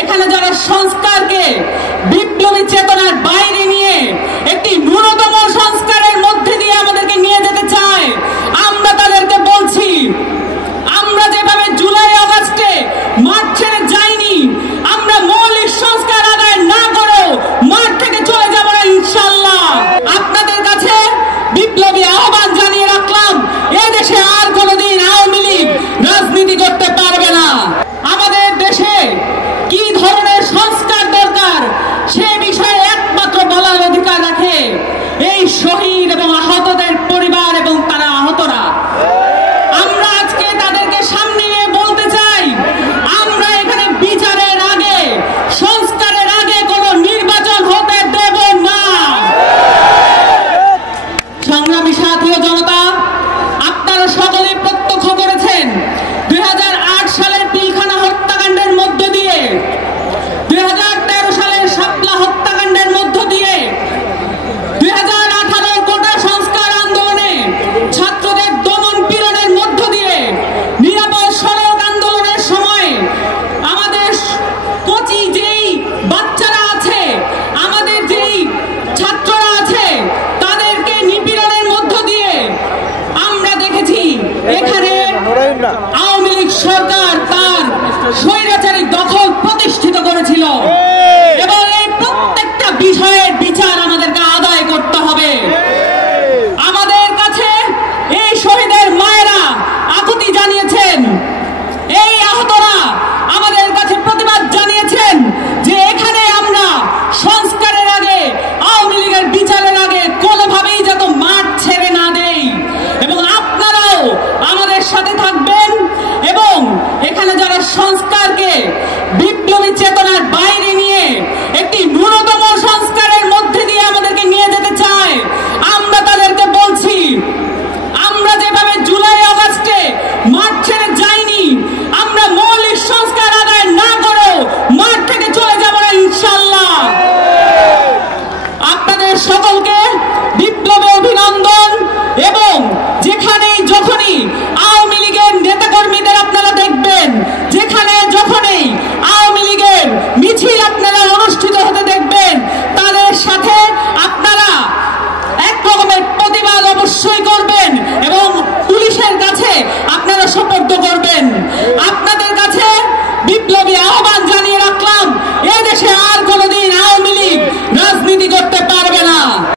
এখানে যারা সংস্কারকে বিপ্লবী চেতনার বাইরে নিয়ে একটি ন্যূনতম সংস্কারের মধ্যে দিয়ে আমাদেরকে নিয়ে যেতে চায়, আমরা তাদেরকে বলছি, আমরা যেভাবে জুলাই আগস্টে মাঠ ছেড়ে যাইনি, আমরা মৌলিক সংস্কার আদায় না করেও মাঠ থেকে চলে যাব না ইনশাআল্লাহ। আপনাদের কাছে বিপ্লবী আহ্বান জানিয়ে রাখলাম, এদেশে আর কোনোদিন আওয়ামী লীগ রাজনীতি করতে পারবে না। আমাদের দেশে কি ধরনের সংস্কার দরকার সে বিষয়ে একমাত্র বলার অধিকার রাখে এই শহীদ এবং আহতদের পরিবার এবং তারা আহতরা। আমরা আজকে তাদেরকে সামনে নিয়ে বলতে চাই, আমরা এখানে বিচারের আগে, সংস্কারের আগে কোনো নির্বাচন হতে দেব না। সংগ্রামী সাথী ও জনতা, আপনারা সকলে প্রত্যক্ষ করেছেন 2008 সালের পিলখানা হত্যাকাণ্ডের মধ্য দিয়ে, 2013 সালের শাপলা হত্যাকাণ্ডের মধ্য দিয়ে, 2018 কোটা সংস্কার আন্দোলনে ছাত্রদের দমন পীড়নের মধ্য দিয়ে, নিরাপদ সড়ক আন্দোলনের সময় আমাদের কচি যেই বাচ্চারা আছে, আমাদের যেই ছাত্ররা আছে, তাদেরকে নিপীড়নের মধ্য দিয়ে আমরা দেখেছি এখানে আওয়ামী লীগ সরকার তার স্বৈরাচারী দখল প্রতিষ্ঠিত করেছিল এবং এই প্রত্যেকটা বিষয়ের বিচার আমাদেরকে আদায় করতে হবে। আমাদের কাছে এই শহীদের মায়েরা আকুতি জানিয়েছেন, এই আহতরা আমাদের কাছে প্রতিবাদ জানিয়েছেন যে এখানে আমরা সংস্কারের আগে, আওয়ামী লীগের বিচারের আগে কোনোভাবেই যাতে মাঠ ছেড়ে না দেই এবং আপনারাও আমাদের সাথে থাকবেন এবং এখানে যারা সংস্কারকে বিপ্লবী চেতনার বাইরে